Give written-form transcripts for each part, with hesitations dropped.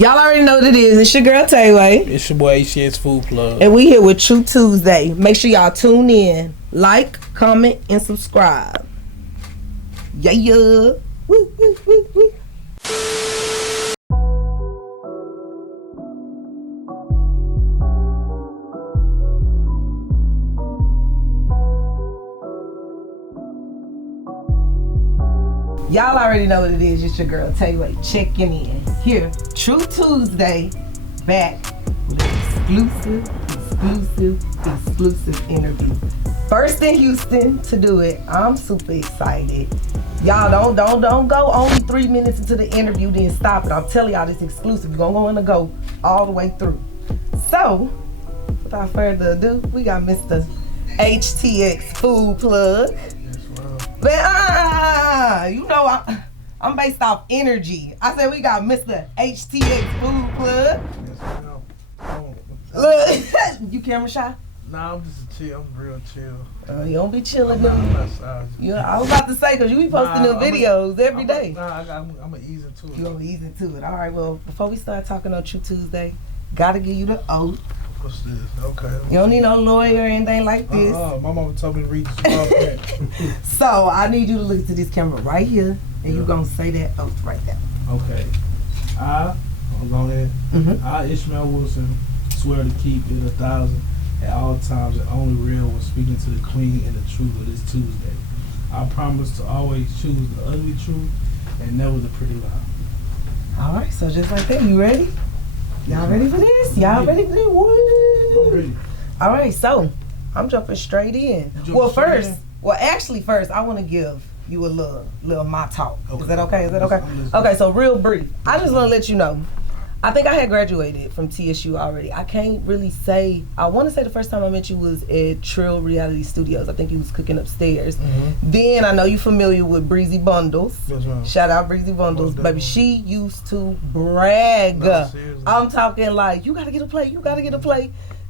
Y'all already know what it is. It's your girl Tayway. It's your boy HTXFOODPLUG. And we here with True Tuesday. Make sure y'all tune in, like, comment, and subscribe. Yeah. Woo, woo, woo, woo. Y'all already know what it is. It's your girl Tayway checking in. Here, True Tuesday, back with an exclusive interview. First in Houston to do it. I'm super excited. Y'all don't go only 3 minutes into the interview, then stop it. I'm telling y'all this exclusive. You're gonna go all the way through. So, without further ado, we got Mr. HTXFOODPLUG. Man, you know I'm based off energy. I said we got Mr. HTXFOODPLUG. Look, you camera shy? Nah, I'm just a chill. I'm real chill. You don't be chilling, dude. Yeah, I was about to say, because you be posting them videos every day. I'm going to ease into it. You going to ease into it. All right, well, before we start talking on True Tuesday, got to give you the oath. What's this? Okay. You don't need no lawyer or anything like this. My mama told me to read this. So I need you to look to this camera right here, and you're going to say that oath right there. Okay. I'm going in. I, Ishmael Wilson, swear to keep it 1,000 at all times and only real when speaking to the queen and the truth of this Tuesday. I promise to always choose the ugly truth and never the pretty lie. All right, so just like that, you ready? Y'all ready for this? Y'all ready for this? Woo! I'm ready. All right, so I'm jumping straight in. Actually, first, I want to give you a little my talk. Okay. Is that okay? Okay, so real brief. I just want to let you know, I think I had graduated from TSU already. I can't really say, I want to say the first time I met you was at Trill Reality Studios. I think you was cooking upstairs. Then I know you familiar with Breezy Bundles. Yes, ma'am. Shout out Breezy Bundles. Baby, she used to brag. No, I'm talking like, you got to get a plate,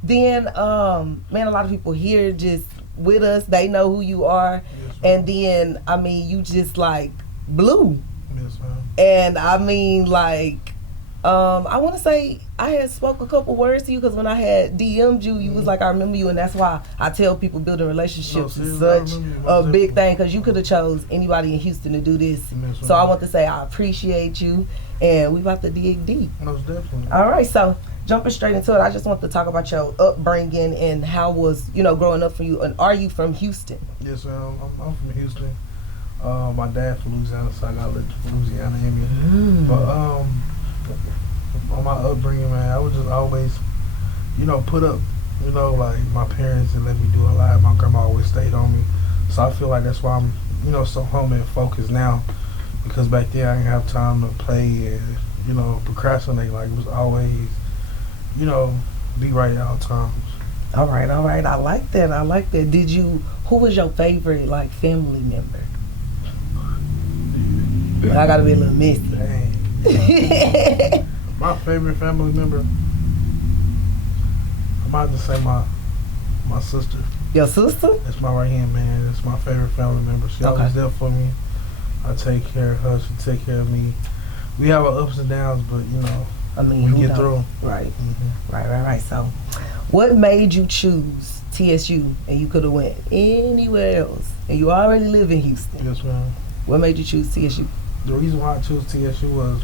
Then, man, a lot of people here just with us, they know who you are. Yes, and then, I mean, you just like blew. Yes, ma'am. And I mean, like, I want to say I had spoke a couple words to you because when I had DM'd you, you was like, I remember you, and that's why I tell people building relationships is such a big thing, because you could have chose anybody in Houston to do this. So I want to say I appreciate you, and we about to dig deep. Most definitely. All right, so jumping straight into it, I just want to talk about your upbringing and how was, growing up for you, and are you from Houston? Yes, ma'am. I'm from Houston. My dad from Louisiana, so I got Louisiana in me. But on my upbringing, man, I was just always, put up, like my parents and let me do a lot. My grandma always stayed on me. So I feel like that's why I'm, so home and focused now. Because back then I didn't have time to play and, procrastinate. Like it was always, be right at all times. All right. I like that. Who was your favorite, like, family member? I gotta be a little messy. Dang. My favorite family member, I might just say my sister. Your sister? That's my right hand man. That's my favorite family member. She always there for me. I take care of her. She take care of me. We have our ups and downs, but we get through. Right. Right. So, what made you choose TSU and you could have went anywhere else? And you already live in Houston. Yes, ma'am. What made you choose TSU? The reason why I chose TSU was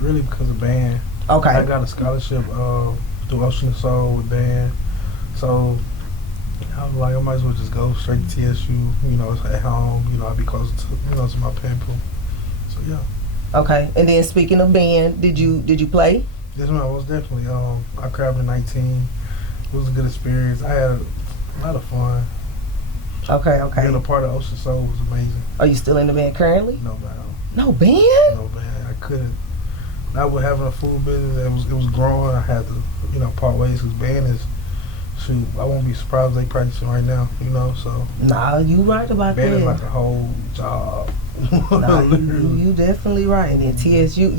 really because of band. Okay. I got a scholarship through Ocean Soul with band. So I was like, I might as well just go straight to TSU. It's at home. I'd be closer to to my people. So yeah. Okay. And then speaking of band, did you play? Yes, ma'am. I was definitely. I crabbed in 19. It was a good experience. I had a lot of fun. Okay. Being a part of Ocean Soul was amazing. Are you still in the band currently? No, ma'am. No band? No band. I couldn't. I was having a food business. It was growing. I had to, part ways because band is, shoot, I won't be surprised they practicing right now, so. Nah, you right about band that. Band is like a whole job. Nah, you definitely right. And then TSU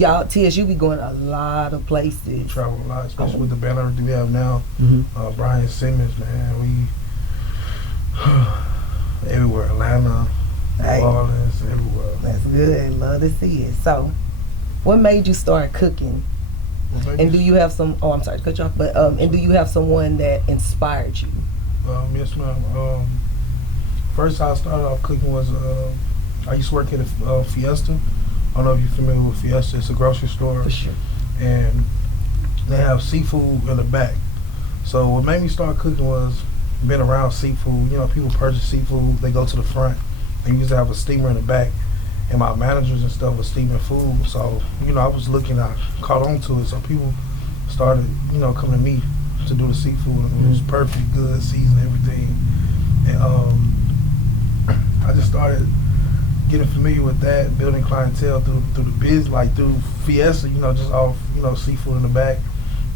be going a lot of places. We travel a lot, especially with the band everything we have now. Brian Simmons, man, we everywhere, Atlanta, New Orleans, everywhere. That's good. Love to see it. So, what made you start cooking? And do you have some? Oh, I'm sorry to cut you off, but and do you have someone that inspired you? Yes, ma'am. First, I started off cooking was I used to work at a Fiesta. I don't know if you're familiar with Fiesta. It's a grocery store. For sure. And they have seafood in the back. So what made me start cooking was being around seafood. You know, people purchase seafood. They go to the front. They used to have a steamer in the back. And my managers and stuff was steaming food. So, you know, I was looking, I caught on to it. So people started, you know, coming to me to do the seafood. And it was perfect, good, seasoned, everything. And I just started getting familiar with that, building clientele through the biz, like through Fiesta, you know, just off, you know, seafood in the back.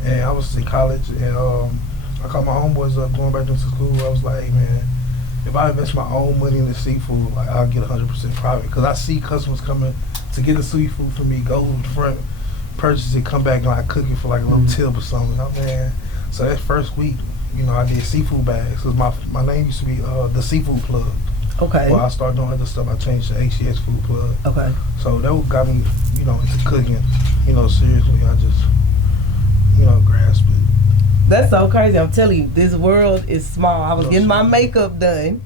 And I was in college, and I called my homeboys up going back into school. I was like, hey, man, if I invest my own money in the seafood, like I'll get 100% profit. Because I see customers coming to get the seafood from me, go to the front, purchase it, come back and like cook it for like a little tip or something. Oh, man. So that first week, you know, I did seafood bags. Cause my name used to be the Seafood Plug. Okay. Well, I started doing other stuff. I changed to HTXFOODPLUG. Okay. So that what got me, you know, into cooking. You know, seriously, I just, you know, grasped it. That's so crazy. I'm telling you, this world is small. I was getting my makeup done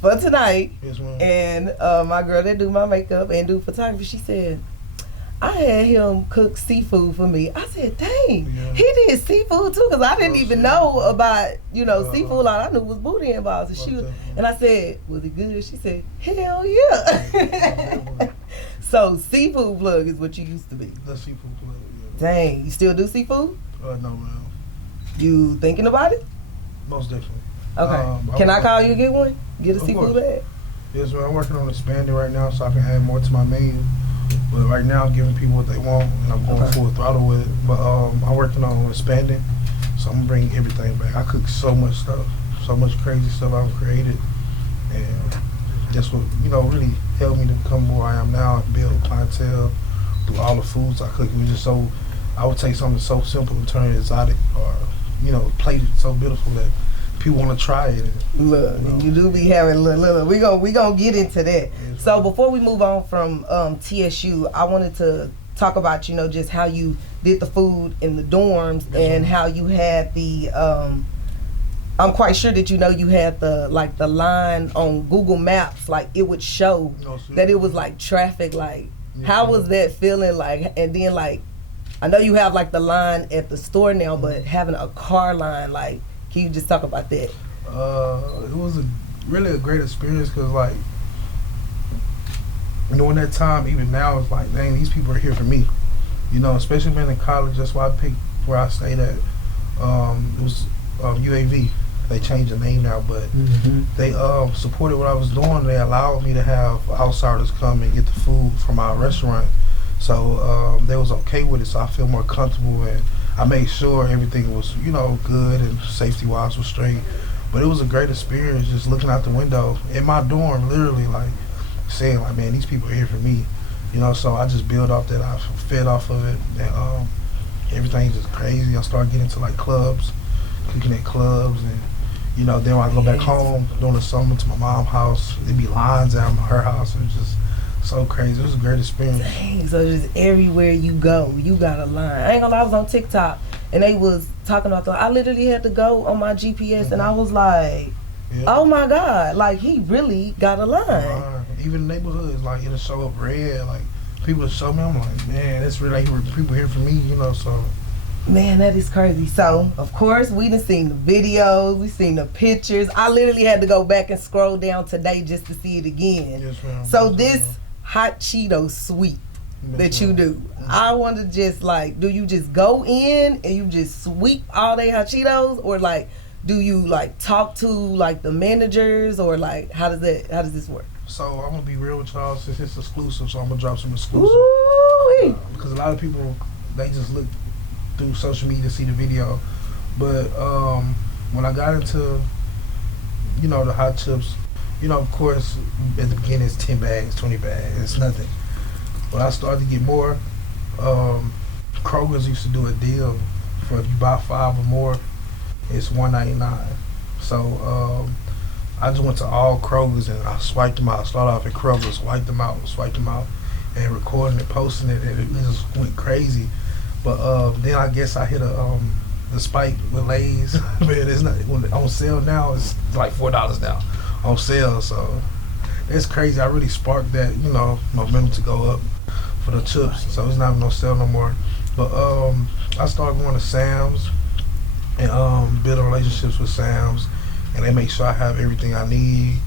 for tonight. Yes, ma'am. And my girl that do my makeup and do photography, she said, I had him cook seafood for me. I said, dang, he did seafood too, because I didn't even know about, you know, seafood. All I knew was booty involved. And I said, was it good? She said, hell yeah. So Seafood Plug is what you used to be. The Seafood Plug, yeah. Dang, you still do seafood? No, ma'am. You thinking about it? Most definitely. Okay. Can I call you to get one? Get a seafood bag? Yes, man. I'm working on expanding right now so I can add more to my menu. But right now I'm giving people what they want, and I'm going full throttle with it. But I'm working on expanding, so I'm gonna bring everything back. I cook so much stuff, so much crazy stuff I've created, and that's what, you know, really helped me to become who I am now and build clientele through all the foods I cook. It was just so, I would take something so simple and turn it exotic, or, you know, plate it so beautiful that people want to try it. Look, you do be having look. We gonna get into that. Yes, so before we move on from TSU, I wanted to talk about, you know, just how you did the food in the dorms and how you had the. I'm quite sure that, you know, you had the line on Google Maps, like it would show that it was like traffic. Like, how was that feeling like? And then like, I know you have like the line at the store now, but having a car line, like. Can you just talk about that? It was really a great experience because, like, during that time, even now, it's like, dang, these people are here for me. You know, especially being in college. That's why I picked where I stayed at. It was UAV. They changed the name now, but they supported what I was doing. They allowed me to have outsiders come and get the food from our restaurant. So they was okay with it, so I feel more comfortable, and I made sure everything was, you know, good and safety-wise was straight. But it was a great experience just looking out the window in my dorm, literally, like, saying, like, man, these people are here for me. You know, so I just built off that. I fed off of it, and everything's just crazy. I started getting to, like, clubs, cooking at clubs, and, you know, then when I go back home during the summer to my mom's house, there'd be lines out her house. It was just so crazy. It was a great experience. Dang, so just everywhere you go, you got a line. I ain't gonna lie, I was on TikTok and they was talking about I literally had to go on my GPS and I was like, oh my God, like he really got a line. Even neighborhoods, like it'll show up red, like people will show me, I'm like, man, that's really people here for me, you know, so. Man, that is crazy. So, of course, we done seen the videos, we seen the pictures. I literally had to go back and scroll down today just to see it again. Yes, ma'am. So this hot Cheeto sweet that you do, I want to just like, do you just go in and you just sweep all day hot Cheetos, or like, do you like talk to like the managers, or like how does this work? So I'm gonna be real with y'all, since it's exclusive, so I'm gonna drop some exclusive. Because a lot of people, they just look through social media to see the video, but when I got into, you know, the hot chips, you know, of course, at the beginning it's 10 bags, 20 bags, it's nothing. But I started to get more. Kroger's used to do a deal for if you buy 5 or more, it's $1.99. So I just went to all Kroger's and I swiped them out. Started off at Kroger's, swiped them out, and recording it, posting it, and it just went crazy. But then I guess I hit the spike with Lay's. Man, it's not on sale now. It's like $4 now on sale. So it's crazy. I really sparked that, momentum to go up for the chips. So it's not no sale no more. But I started going to Sam's and building relationships with Sam's, and they make sure I have everything I need.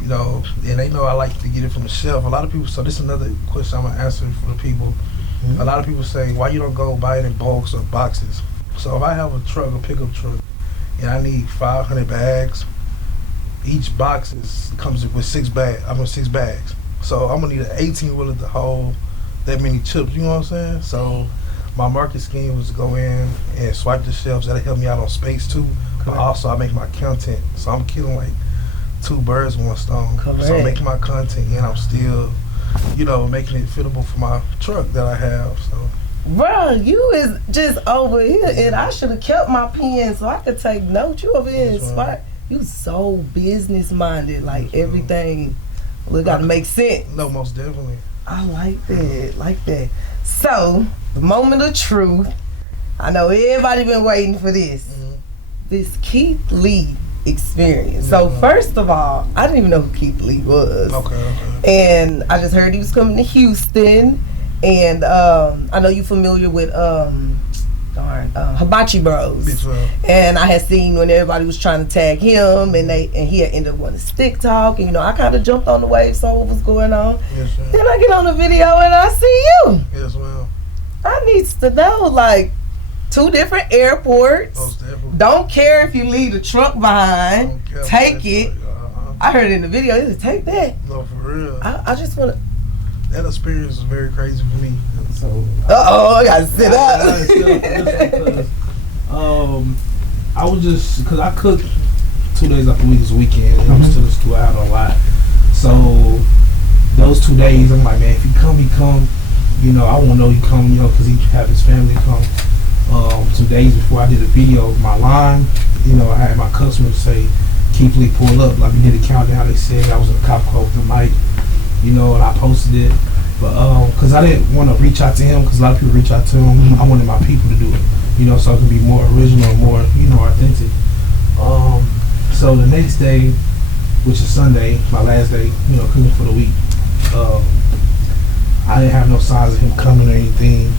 And they know I like to get it from the shelf. A lot of people. So this is another question I'm gonna answer for the people. Mm-hmm. A lot of people say, why you don't go buy it in bulks or boxes? So if I have a pickup truck, and I need 500 bags, each box comes with 6 bags. So I'm gonna need an 18-wheeler to hold that many chips. You know what I'm saying? So my market scheme was to go in and swipe the shelves. That'll help me out on space too. Correct. But also I make my content. So I'm killing like 2 birds with 1 stone. Correct. So I'm making my content and I'm still, making it fittable for my truck that I have. So. Bro, you is just over here, and I should have kept my pen so I could take notes. You over here inspired. You so business minded, like everything. We gotta make sense. No, most definitely. I like that. So, the moment of truth. I know everybody been waiting for this. Mm-hmm. This Keith Lee experience. So first of all, I didn't even know who Keith Lee was. Okay. And I just heard he was coming to Houston. And I know you're familiar with Hibachi Bros. And I had seen when everybody was trying to tag him, and he had ended up on his TikTok, and I kind of jumped on the wave, saw what was going on. Yes, ma'am. Then I get on the video and I see you. Yes, ma'am. I need to know, like, 2 different airports. Most definitely. Don't care if you leave the truck behind. Take it. I heard in the video, he said, take that. No, for real. I just want to. That experience was very crazy for me. So I gotta sit up. I was just because I cooked 2 days out the week this weekend, and I was still in school. I had a lot. So those 2 days, I'm like, man, if he come, he come. I want to know he come. Because he have his family come. 2 days before I did a video, my line, I had my customers say, Keith Lee pull up. Like we did a countdown. They said I was in a cop car with the mic. And I posted it, but because I didn't want to reach out to him, because a lot of people reach out to him. I wanted my people to do it, so it could be more original, more, authentic. So the next day, which is Sunday, my last day, cooking for the week, I didn't have no signs of him coming or anything.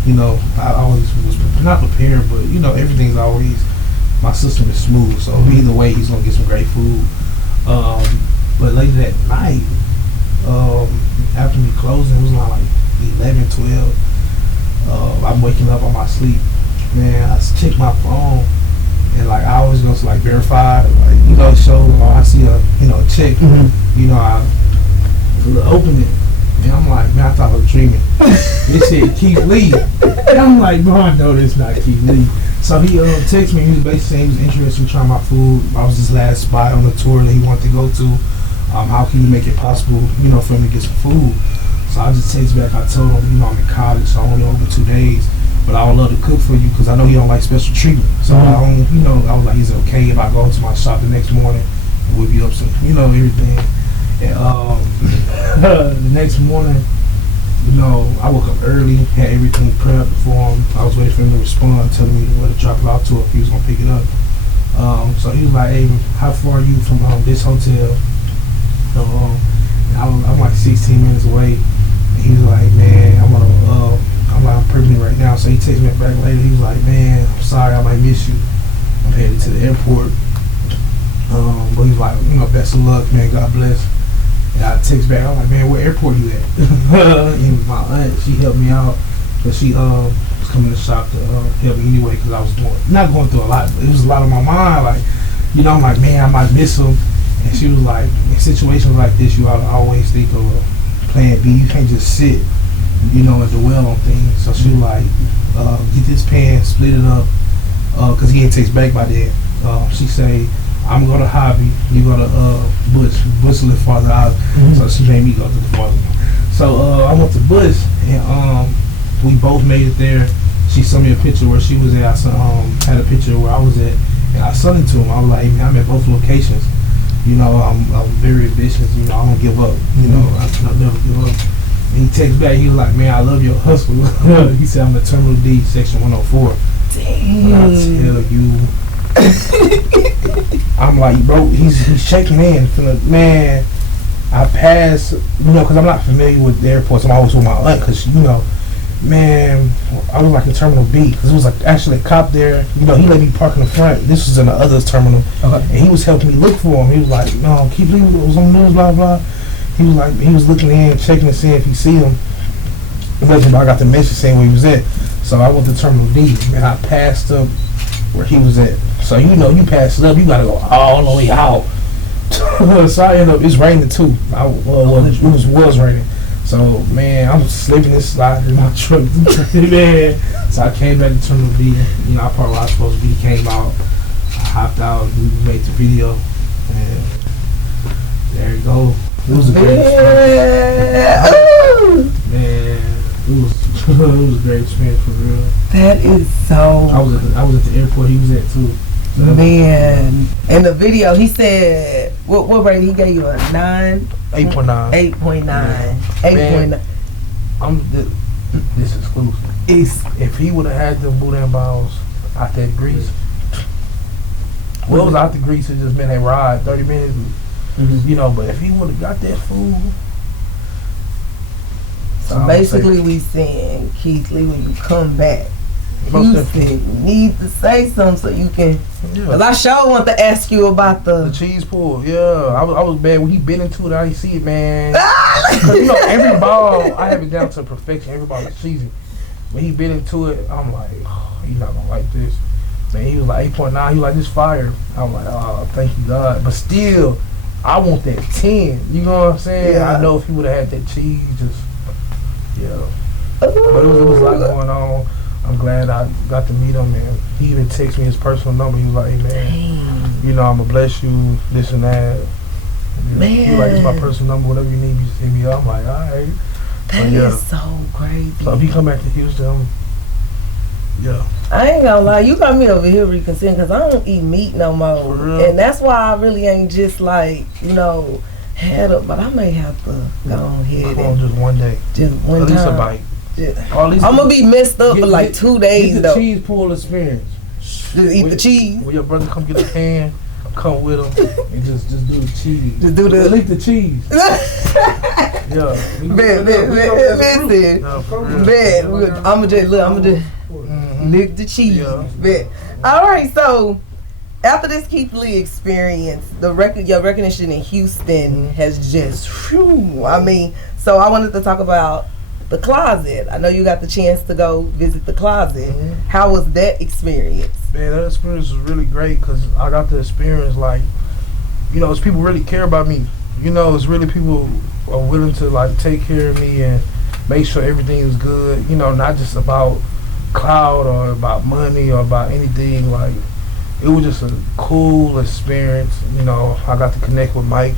I always was not prepared, but everything's always, my system is smooth, so either way, he's gonna get some great food. But later that night. After me closing, it was like 11, 12. I'm waking up on my sleep. Man, I check my phone, and like I always go to like verified, like show, or I see a check. I open it, and I'm like, man, I thought I was dreaming. It said Keith Lee, and I'm like, bro, I know this not Keith Lee. So he texted me. He was basically saying he was interested in trying my food. I was his last spot on the tour that he wanted to go to. How can you make it possible, for him to get some food? So I just text back. I told him, I'm in college, so I'm only over 2 days, but I would love to cook for you because I know you don't like special treatment. So I was like, is it okay if I go to my shop the next morning and whip you up some, everything? And the next morning, I woke up early, had everything prepped for him. I was waiting for him to respond, telling me where to drop it off to if he was gonna pick it up. So he was like, hey, how far are you from this hotel? I'm like 16 minutes away, and he was like, man, I'm pregnant right now. So he texted me back later. He was like, man, I'm sorry, I might miss you. I'm headed to the airport. But he was like, best of luck, man, God bless. And I text back, I'm like, man, what airport you at? He was my aunt. She helped me out, but she was coming to the shop to help me anyway, because I was not going through a lot, but it was a lot on my mind. Like, I'm like, man, I might miss him. And she was like, in situations like this, you ought to always think of a plan B. You can't just sit, and dwell on things. So she was like, get this pan, split it up, because he ain't text back by then. She say, I'm going to Hobby, you go to Bush a little farther out. So she made me go to the farther one. So I went to Bush, and we both made it there. She sent me a picture where she was at. I had a picture where I was at, and I sent it to him. I was like, man, I'm at both locations. I'm very ambitious. I don't give up. I never give up. And he texts back, he was like, man, I love your hustle. He said, I'm at Terminal D, Section 104. Damn. When I tell you, I'm like, bro, he's shaking hands. Man, I passed, because I'm not familiar with the airports. I'm always with my aunt, because, man, I was like in Terminal B, because it was like actually a cop there. He let me park in the front. This was in the other terminal. And he was helping me look for him. He was like, no, keep leaving, it was on the news, blah, blah. He was like, he was looking in, checking to see if he see him. I got the message saying where he was at. So I went to Terminal D, and I passed up where he was at. So you pass it up, you gotta go all the way out. So I ended up, it's raining too. It was raining. So man, I'm slipping and sliding in my truck, man. So I came back to Terminal D. I parked where I was supposed to be. Came out, I hopped out, we made the video, and there you go. It was a great experience. Man, it was a great experience for real. That is so. I was at the airport he was at too. So man, in the video he said what rate he gave you, a 9? 8.9. 8.9. 8.9. This exclusive. If he would have had them boudin balls out that grease, it was out the grease, it just been a ride, 30 minutes. But if he would have got that food. So basically we saying, Keith Lee, when you come back, you need to say something so you can. Cause I sure want to ask you about the cheese pull. Yeah, I was bad when he bit into it. I didn't see it, man. Cause every ball I have it down to perfection. Every ball is cheesy. When he bit into it, I'm like, oh, he's not gonna like this. Man, he was like 8.9. He was like, this fire. I'm like, oh, thank you God. But still, I want that 10. You know what I'm saying? Yeah. I know if he would have had that cheese, But it was a lot going on. I'm glad I got to meet him, and he even texted me his personal number. He was like, hey, man, I'm going to bless you, this and that. Man. He was like, it's my personal number, whatever you need, you just hit me up. I'm like, all right. That is so crazy. So if he come back to Houston, I ain't gonna lie, you got me over here reconsidering, because I don't eat meat no more. And that's why I really ain't just like, had up, but I may have to go ahead and just one day. Just one at time. Least a bite. I'm gonna be messed up for like 2 days though. Cheese pull experience. Just eat the cheese. When your brother come get a can, come with him and just do the cheese. Just do the lick the cheese. Man, I'ma just lick the cheese. Man. All right, so after this Keith Lee experience, your recognition in Houston has just, so I wanted to talk about the closet. I know you got the chance to go visit the closet. How was that experience? Man, that experience was really great because I got to experience it's people really care about me. It's really people are willing to take care of me and make sure everything is good. Not just about clout or about money or about anything. It was just a cool experience. I got to connect with Mike.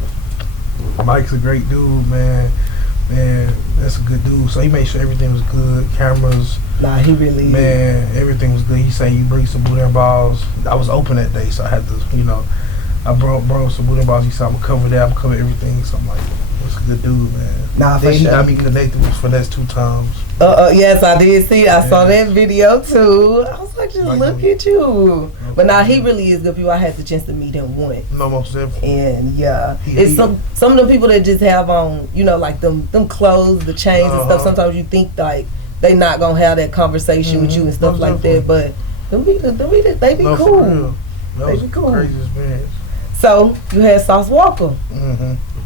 Mike's a great dude, man. Man, that's a good dude. So he made sure everything was good. Cameras. Nah, he really. Man, everything was good. He said you bring some boudin balls. I was open that day, so I had to, I brought some boudin balls. He said I'm gonna cover that. I'm gonna cover everything. So I'm like, that's a good dude, man. Nah, then for he sure. got me connected with Finesse 2 times. Yes, I did see. I saw that video too. I was like, just look at you. But now he really is good people. I had the chance to meet him once. No, most definitely. And it's some of the people that just have on, like them clothes, the chains and stuff. Sometimes you think they not gonna have that conversation with you and stuff like that. But they be cool. That was a crazy experience. So you had Sauce Walker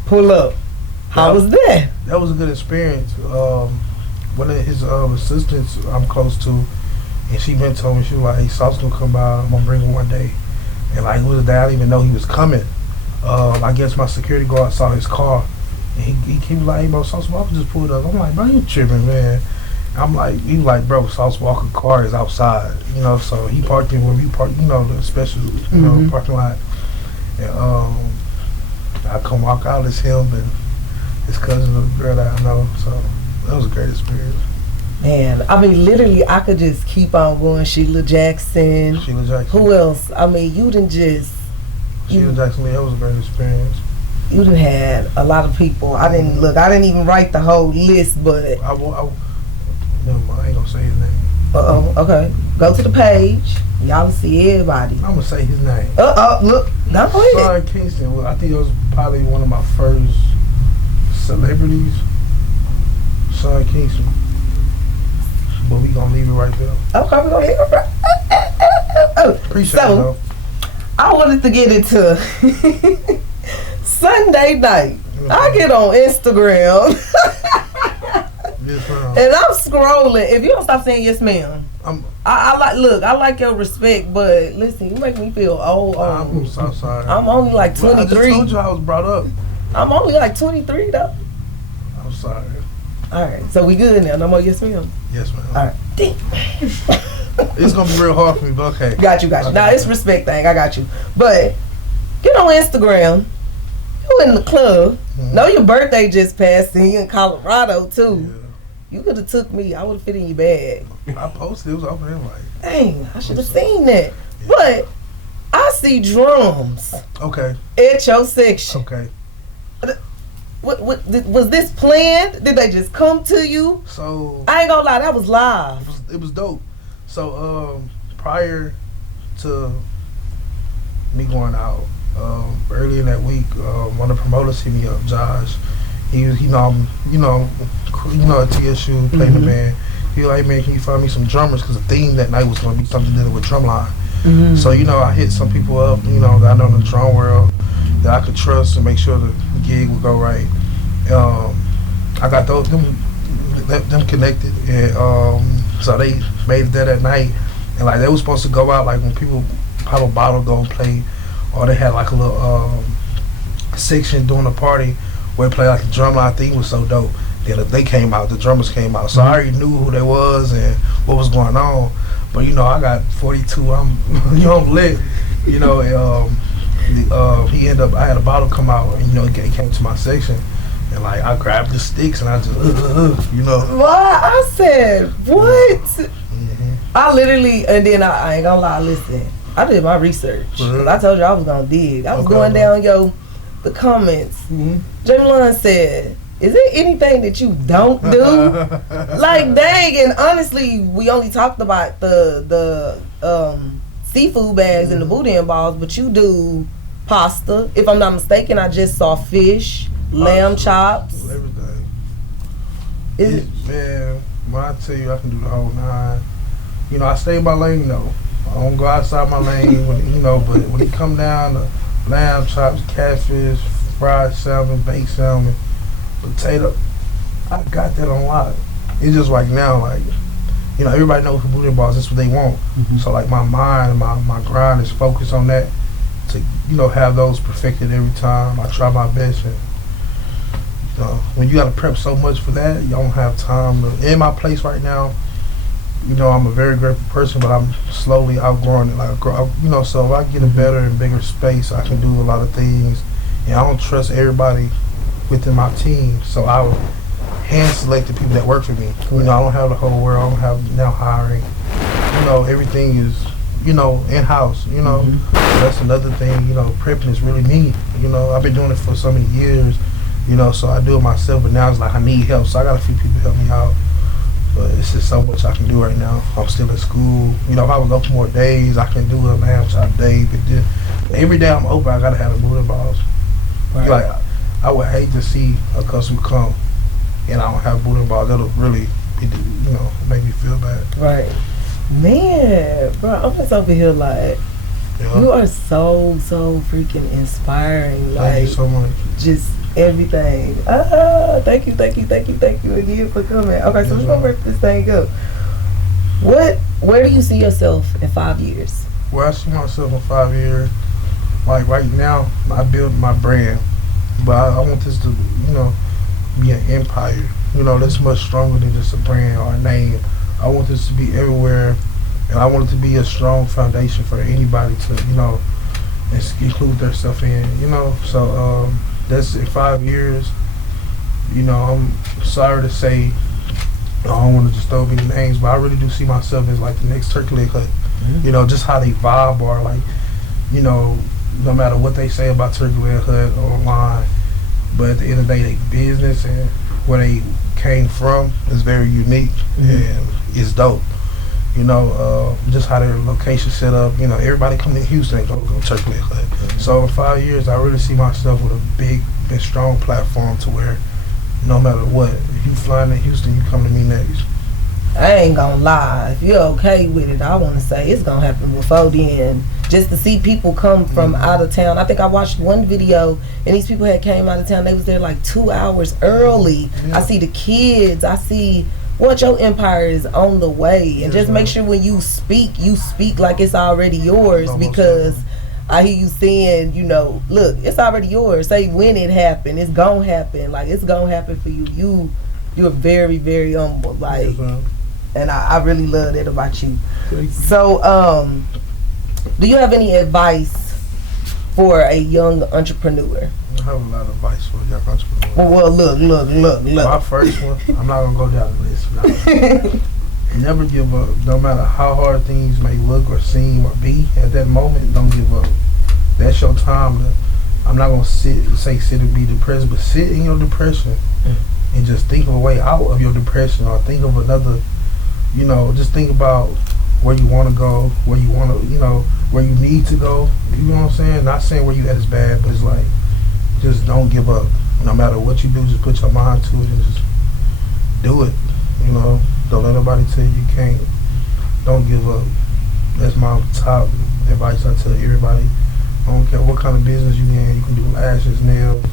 pull up. How was that? That was a good experience. One of his assistants I'm close to, and she been told me, she was like, hey, Sauce gonna come by, I'm gonna bring him one day. And it was a day I didn't even know he was coming. I guess my security guard saw his car, and he was like, hey bro, Sauce Walker just pulled up. I'm like, bro, you tripping, man. He was like, bro, Sauce Walker car is outside, so he parked in where we parked, the special, parking lot. And I come walk out, it's him and his cousin of the girl that I know, so that was a great experience. Man, literally, I could just keep on going. Sheila Jackson. Who else? You didn't just. Sheila Jackson, that was a great experience. You done had a lot of people. I didn't even write the whole list, but never mind, I ain't gonna say his name. Okay. Go to the page. Y'all will see everybody. I'm gonna say his name. Look. Go ahead. Son Kingston. Well, I think it was probably one of my first celebrities. Son Kingston. But we gonna leave it right there. Okay, we gonna leave it right. Appreciate it, though. I wanted to get into Sunday night. I get on Instagram. Yes, ma'am. And I'm scrolling. If you don't stop saying yes, ma'am. I like your respect, but listen, you make me feel old. I'm so sorry. I'm only like 23. I just told you I was brought up. I'm only like 23 though. I'm sorry. All right, so we good now. No more yes, ma'am. Yes, ma'am. All right. It's gonna be real hard for me, but okay. Got you. Okay. Now it's respect thing. I got you. But get on Instagram. You in the club. Mm-hmm. Know your birthday just passed, and you in Colorado too. Yeah. You could have took me. I would have fit in your bag. I posted. It was off in like. Dang, I should have seen that. Yeah. But I see drums. Okay. At your section. Okay. What was this planned? Did they just come to you? So I ain't gonna lie, that was live. It was dope. So prior to me going out, early in that week, one of the promoters hit me up, Josh. He at TSU playing the band. He was like, man, can you find me some drummers? Because the theme that night was going to be something to do with drumline. Mm-hmm. So I hit some people up, that I know in the drum world that I could trust to make sure the gig would go right. I got them connected, and so they made it there that night. And like they were supposed to go out like when people pop a bottle, go and play, or they had like a little section during the party where they play like the drumline theme was so dope. Then they came out, the drummers came out, so I already knew who they was and what was going on. But I got 42. I'm lit. He ended up. I had a bottle come out, and it came to my section, and like I grabbed the sticks and I just Why? I said what? Mm-hmm. I literally, and then I ain't gonna lie. Listen, I did my research. Mm-hmm. I told you I was gonna dig. I was going down the comments. Mm-hmm. Jamie Lund said, is there anything that you don't do? Like, dang, and honestly, we only talked about the seafood bags and the boudin balls, but you do pasta. If I'm not mistaken, I just saw fish, lamb chops. Everything. Man, when I tell you I can do the whole nine, I stay in my lane though. I don't go outside my lane, but when it come down to lamb chops, catfish, fried salmon, baked salmon, potato, I got that on lock. It's just right now, like, everybody knows for boudin balls, that's what they want. Mm-hmm. So like my mind, my grind is focused on that to, have those perfected every time. I try my best, and when you gotta prep so much for that, you don't have time to, in my place right now, I'm a very grateful person, but I'm slowly outgrowing it. Like, so if I get a better and bigger space, I can do a lot of things, and I don't trust everybody within my team, so I would hand select the people that work for me. I don't have the whole world. I don't have now hiring. Everything is, in-house. Mm-hmm. So that's another thing. Prepping is really me. I've been doing it for so many years. So I do it myself, but now it's like I need help. So I got a few people help me out. But it's just so much I can do right now. I'm still in school. If I was open more days, I can do a lamb chop day. But then every day I'm open, I gotta have the boudin balls. Right. Like, I would hate to see a customer come and I don't have boudin balls. That'll really, make me feel bad. Right. Man, bro, I'm just over here like, you are so freaking inspiring. Thank you so much. Just everything. Thank you again for coming. Okay, so we're gonna wrap this thing up. Where do you see yourself in 5 years? Where I see myself in 5 years, like right now, I build my brand, but I want this to, be an empire. That's much stronger than just a brand or a name. I want this to be everywhere, and I want it to be a strong foundation for anybody to, include their stuff in. So that's in 5 years. I'm sorry to say, I don't want to just throw many names, but I really do see myself as like the next turkey leg hut. Mm-hmm. Just how they vibe are, like, no matter what they say about Turkey Leg Hut online, but at the end of the day, they business and where they came from is very unique and it's dope. You know, just how their location set up. You know, everybody come to Houston and go Turkey Leg Hut. So in 5 years, I really see myself with a big and strong platform to where no matter what, if you flying to Houston, you come to me next. I ain't gonna lie, if you're okay with it, I want to say it's gonna happen before then. Just to see people come from out of town. I think I watched one video and these people had came out of town. They was there like 2 hours early. I see the kids. I see what your empire is on the way. And just make sure when you speak like it's already yours, because I hear you saying, you know, look, it's already yours. Say when it happened, it's gonna happen. Like it's gonna happen for you. You're very, very humble. Like, and I really love that about you. So, do you have any advice for a young entrepreneur? I have a lot of advice for a young entrepreneur. Well, look. My first one, I'm not gonna go down the list. No. Never give up. No matter how hard things may look or seem or be at that moment, don't give up. That's your time to, I'm not gonna sit and be depressed, but sit in your depression and just think of a way out of your depression, or think of another, you know, just think about where you want to go, where you want to, you know, where you need to go. You know what I'm saying? Not saying where you at is bad, but it's like, just don't give up. No matter what you do, just put your mind to it and just do it. You know, don't let nobody tell you can't. Don't give up. That's my top advice I tell everybody. I don't care what kind of business you in. You can do lashes, nails.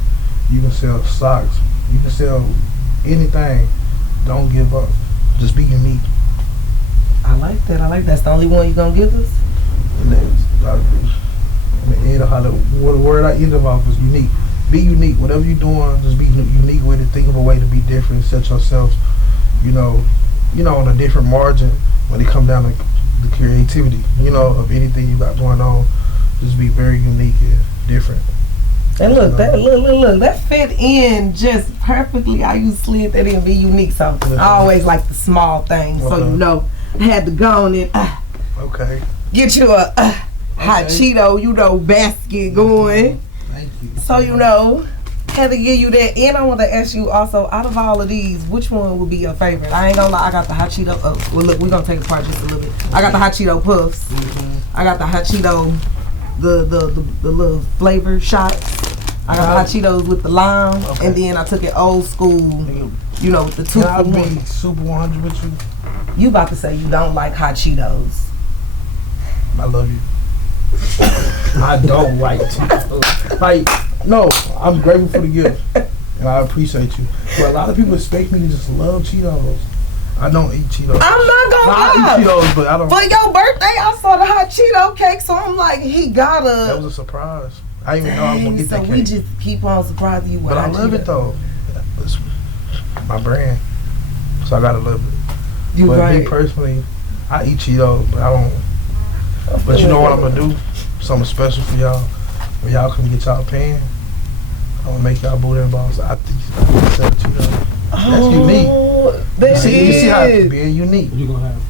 You can sell socks. You can sell anything. Don't give up. Just be unique. I like that. That's the only one you're gonna give us? And the word I ended off is unique. Be unique. Whatever you're doing, just be unique with it. Think of a way to be different. Set yourself, you know, on a different margin when it comes down to the creativity, you know, of anything you got going on. Just be very unique and different. And look, that fit in just perfectly. How you slid that in, be unique. So I always like the small things. So you know, I had to go on and get you a hot Cheeto, you know, basket going. Thank you. So you know, had to give you that. And I want to ask you also, out of all of these, which one would be your favorite? I ain't gonna lie, I got the hot Cheeto. Oh, well, look, we're gonna take it apart just a little bit. I got the hot Cheeto puffs. I got the hot Cheeto, the little flavor shots. I got the hot Cheetos with the lime, and then I took it old school, you know, with the 2 for 1. I'll be super 100 with you. You about to say you don't like hot Cheetos? I love you. I don't like Cheetos. Like, no, I'm grateful for the gift, and I appreciate you. But a lot of people expect me to just love Cheetos. I don't eat Cheetos. I'm not gonna lie. I eat Cheetos, but I don't. For your birthday, I saw the hot Cheeto cake, so I'm like, he gotta. That was a surprise. I didn't even know I was gonna get that cake. So we just keep on surprising you with But I love it though. It's my brand, so I gotta love it. But me personally, I eat Cheetos, but I don't. But you know what I'm gonna do? Something special for y'all. When y'all come get y'all pan, I'm gonna make y'all boot and balls. I sell Cheetos. That's unique. You see how it's being unique. You gonna have?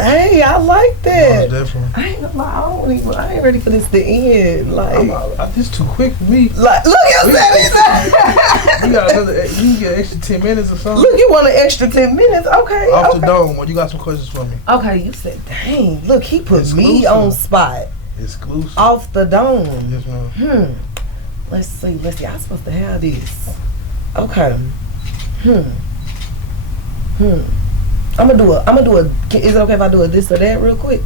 Hey, I like that. Definitely. I ain't gonna lie, I ain't ready for this to end. Like, this too quick for me. Like, look, you said it. You got another. You can get an extra 10 minutes or something. Look, you want an extra 10 minutes? Okay. Off the dome. Well, you got some questions for me. Okay, you said, dang. Look, he put me on spot. Exclusive. Off the dome. Yes, ma'am. Let's see. I'm supposed to have this. Okay. I'm gonna do a. Is it okay if I do a this or that real quick?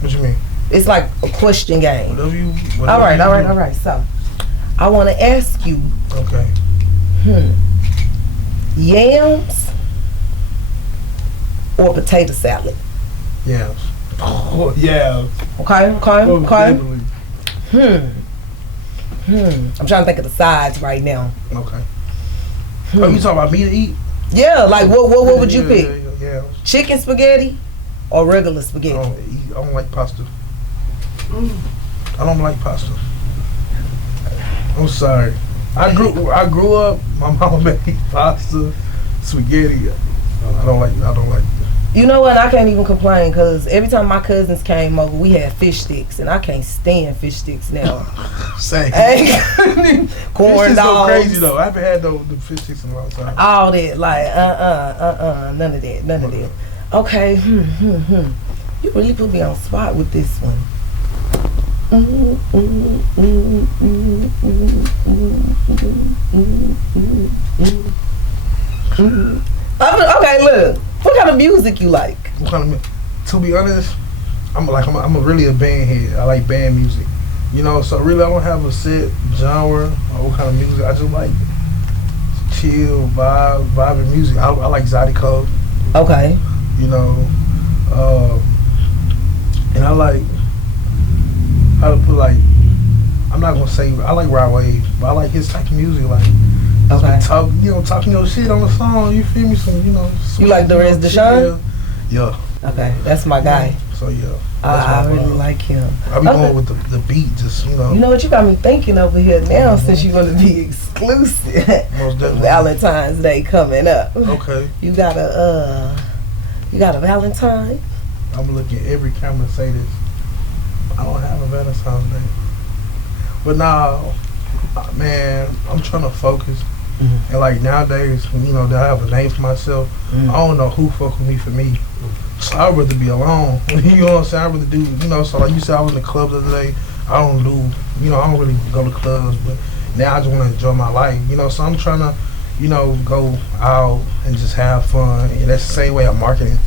What you mean? It's like a question game. Whatever all right. So, I want to ask you. Okay. Yams or potato salad? Yams. Oh, yeah. Okay. Definitely. I'm trying to think of the sides right now. Okay. Oh, you talking about me to eat? Yeah, like what would you pick? Yeah. Chicken spaghetti or regular spaghetti? I don't like pasta. I don't like pasta. I'm sorry. I grew up. My mama made pasta, spaghetti. I don't like. You know what? I can't even complain because every time my cousins came over, we had fish sticks, and I can't stand fish sticks now. Same. Corn dogs. So crazy though. I haven't had the fish sticks in a long time. All that, like none of that. Okay, You really put me on spot with this one. Okay, look. What kind of music you like? What kind of? To be honest, I'm really a band head. I like band music. You know, so really I don't have a set genre or what kind of music. I just like chill, vibing music. I like Zydeco. Okay. You know, and I like how to put like. I'm not gonna say I like Rod Wave, but I like his type of music. Like, okay, talking your shit on the song. You feel me? Some, you like the Rez Deshaun? Yeah. Okay, that's my guy. Yeah. So yeah, I really like him. I be going with the beat, just You know what you got me thinking over here now, since you're gonna be exclusive. Most definitely. Valentine's Day coming up. Okay. You got a Valentine? I'm looking at every camera say this. I don't have a Valentine's Day. But now, man, I'm trying to focus. And like nowadays, that I have a name for myself, I don't know who fuck with me for me. So I'd rather be alone. You know what I'm saying? I'd rather do, so like you said, I was in the club the other day. I don't really go to clubs, but now I just want to enjoy my life. So I'm trying to, go out and just have fun. And that's the same way I'm marketing.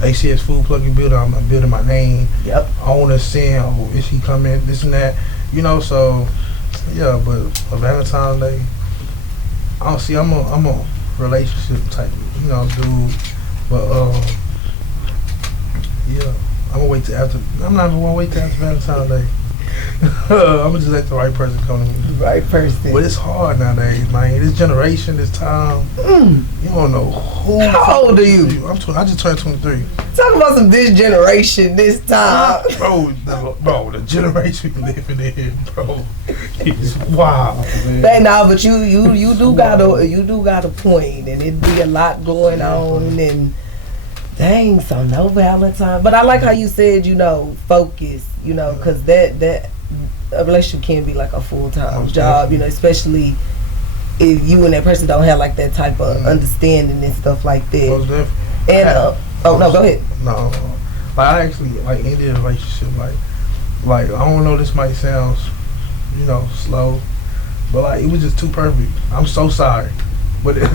HTXFOODPLUG builder, I'm building my name. Yep. I want to send, is he coming, this and that. So, yeah, but a Valentine's Day, I don't see, I'm a relationship type, dude. But, yeah, I'm not even gonna wait till after Valentine's Day. I'm gonna just let the right person come to me. Right person. But it's hard nowadays, man. This generation, this time, you don't know who. How old are you? I just turned 23. Talk about some this generation, this time. Bro, the generation we living in, bro, it's wild, man. But you do got a point, and it be a lot going on, and dang, so no Valentine. But I like how you said, focus, because that a relationship can be like a full-time job, definitely. especially if you and that person don't have like that type of understanding and stuff like that. Most definitely. And no, go ahead. No, like I actually ended a relationship. Like I don't know. This might sound, slow, but like it was just too perfect. I'm so sorry, but it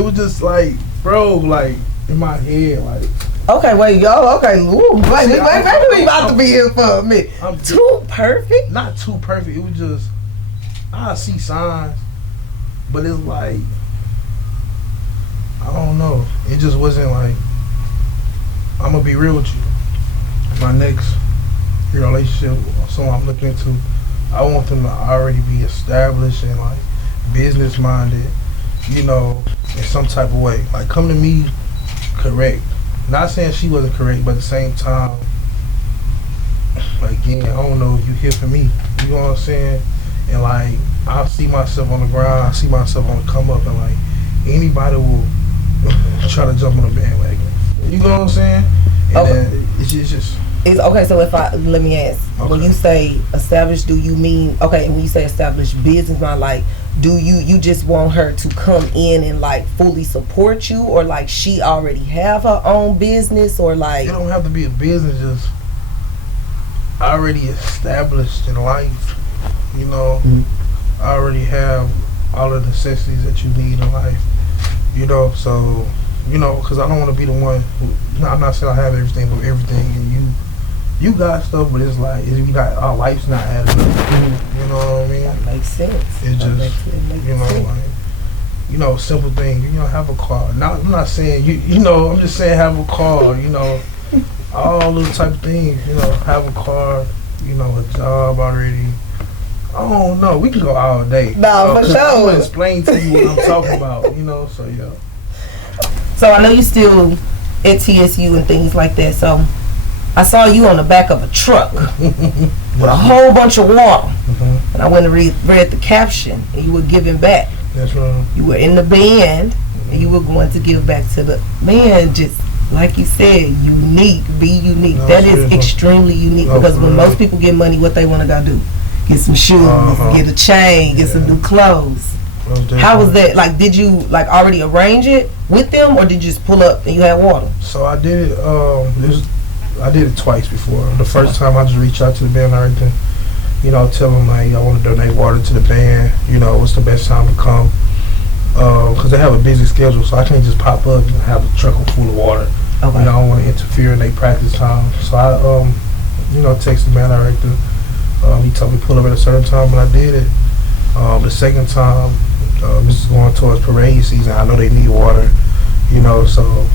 was just like, bro, like in my head, like. Okay, wait, yo, okay, ooh, maybe we about to be here for a minute. Too perfect? Not too perfect. It was just I see signs, but it's like I don't know. It just wasn't like. I'm gonna be real with you. My next relationship, someone I'm looking into, I want them to already be established and like business minded, in some type of way. Like come to me correct. Not saying she wasn't correct, but at the same time, again, I don't know if you here for me. You know what I'm saying? And like I see myself on the ground, I see myself on the come up, and like anybody will try to jump on the bandwagon. You know what I'm saying? And then it's just okay. So let me ask, when you say established, do you mean and when you say established businessman, like do you just want her to come in and like fully support you, or like she already have her own business, or like it don't have to be a business, just already established in life. I already have all the necessities that you need in life. So. Because I don't want to be the one who, I'm not saying I have everything, but everything, and you got stuff, but it's like, our life's not adding up. You know what I mean? That makes sense. It's just, makes sense. Simple things. Have a car. Now, I'm not saying, I'm just saying have a car, all those type of things, have a car, a job already. I don't know. We can go all day. No, for sure. I'm going to explain to you what I'm talking about, so yeah. So I know you still at TSU and things like that. So I saw you on the back of a truck with a whole bunch of water. And I went and read the caption, and you were giving back. That's right. You were in the band, and you were going to give back to the man. Just like you said, unique. Be unique. No, that is seriously. extremely unique because when most people get money, what they want to go do? Get some shoes, get a chain, get some new clothes. How was that? Like, did you like already arrange it with them, or did you just pull up and you had water? So I did it. I did it twice before. The first time I just reached out to the band and everything. You know, tell them like I want to donate water to the band. You know, what's the best time to come? Because they have a busy schedule, so I can't just pop up and have a truck full of water. Okay. You know, I don't want to interfere in their practice time. So I, you know, texted the band director. He told me to pull up at a certain time, and I did it. The second time, this is going towards parade season. I know they need water, you know, so,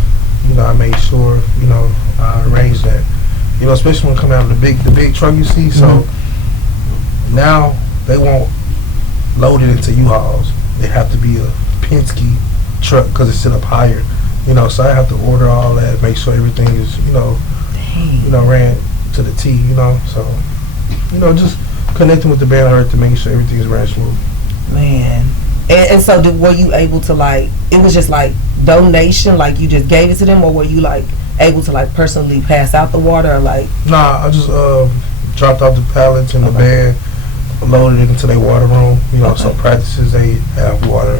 you know, I made sure, you know, I arranged that. You know, especially when coming out of the big truck you see. So now they won't load it into U-Hauls. It have to be a Penske truck because it's set up higher. You know, so I have to order all that, make sure everything is, you know, ran to the T, you know, so. You know, just connecting with the band hurt to making sure everything is ran smooth. Man. And so were you able to like, it was just like donation, like you just gave it to them, or were you like able to like personally pass out the water or like? Nah, I just dropped off the pallets in the band, loaded it into their water room, you know, so practices they have water.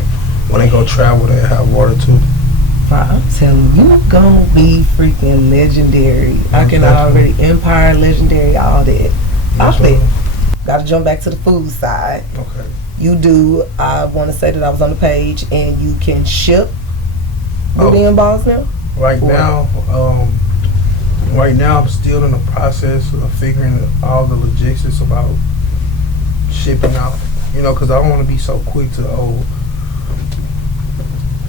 When they go travel, they have water too. I'm telling you, you're gonna be freaking legendary. I can already Empire, legendary, all that. Got to jump back to the food side. Okay. You do. I want to say that I was on the page, and you can ship boudin balls now. Right now, I'm still in the process of figuring all the logistics about shipping out. You know, because I don't want to be so quick to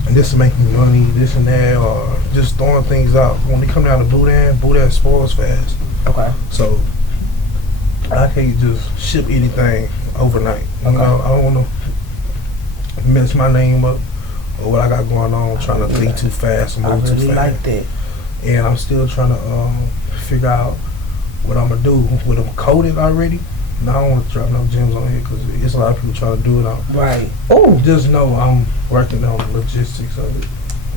and this is making money, this and that, or just throwing things out. When they come down to boudin spoils fast. Okay. So I can't just ship anything overnight. You know, I don't want to mess my name up or what I got going on, trying to think too fast and move too fast. I really like that. And I'm still trying to figure out what I'm going to do. With them coated already, now I don't want to drop no gems on here because it's a lot of people trying to do it. Right. Oh. Just know I'm working on the logistics of it.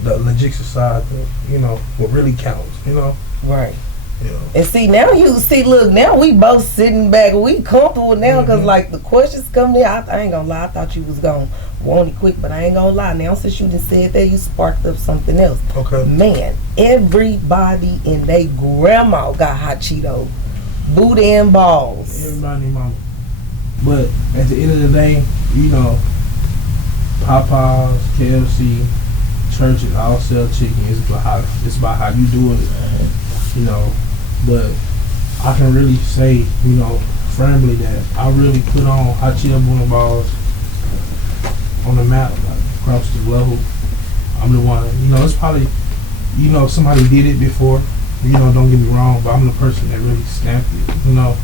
The logistics side, you know, what really counts, you know? Right. Yeah. And see, now look, now we both sitting back, we comfortable now, because like the questions coming in, I ain't gonna lie, I thought you was gonna want it quick, but I ain't gonna lie, now since you just said that, you sparked up something else. Okay. Man, everybody and they grandma got hot Cheeto boudin balls. Everybody mama. But at the end of the day, you know, Popeyes, KFC, churches all sell chicken. It's about how you do it, you know. But I can really say, you know, firmly that I really put on hot Cheeto boudin balls on the map, like across the globe. I'm the one, you know, it's probably, you know, somebody did it before, you know, don't get me wrong, but I'm the person that really stamped it, you know.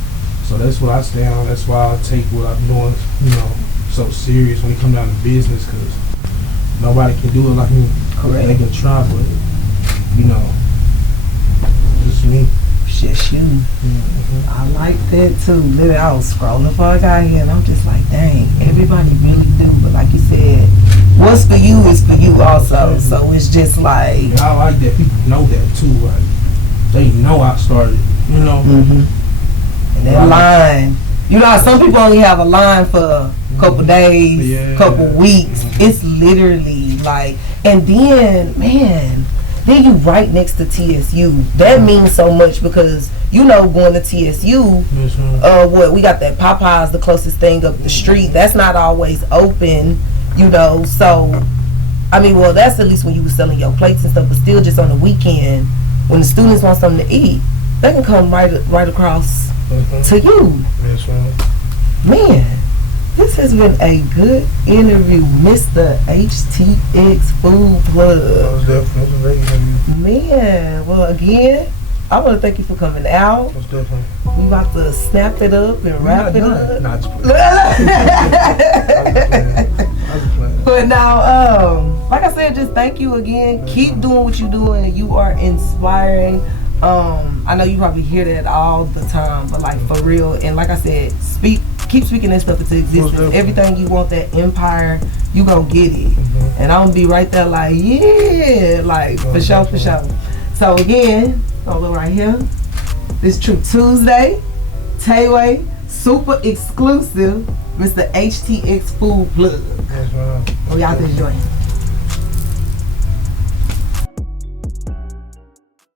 So that's what I stand on. That's why I take what I'm doing, you know, so serious when it comes down to business, because nobody can do it like me. Correct. They can try, but, you know, just me. Just you. I like that too. Literally, I was scrolling before I got here, and I'm just like, dang, everybody really do. But like you said, what's for you is for you also. So it's just like. And I like that people know that too. Like, they know I started, you know. And that line, you know how some people only have a line for a couple days, couple weeks. It's literally like, and then, man, then you right next to TSU. That means so much because, you know, going to TSU, what we got that Popeyes, the closest thing up the street. That's not always open, you know. So, I mean, well, that's at least when you were selling your plates and stuff. But still, just on the weekend, when the students want something to eat, they can come right across to you. Man, this has been a good interview, Mr. HTX Food Plug. That was definitely a great interview. Man, well, again, I want to thank you for coming out. Most definitely. We about to snap it up and wrap it up. Nah, just playing. But now, like I said, just thank you again. Keep doing what you're doing. You are inspiring. I know you probably hear that all the time, but like for real, and like I said, keep speaking that stuff into existence. Everything you want, that empire, you gonna get it. And I'm gonna be right there like, yeah, like for sure. So again, gonna look right here. This True Tuesday, Tayway, super exclusive, Mr. HTX Food Plug. Yes, ma'am. Oh, y'all enjoy.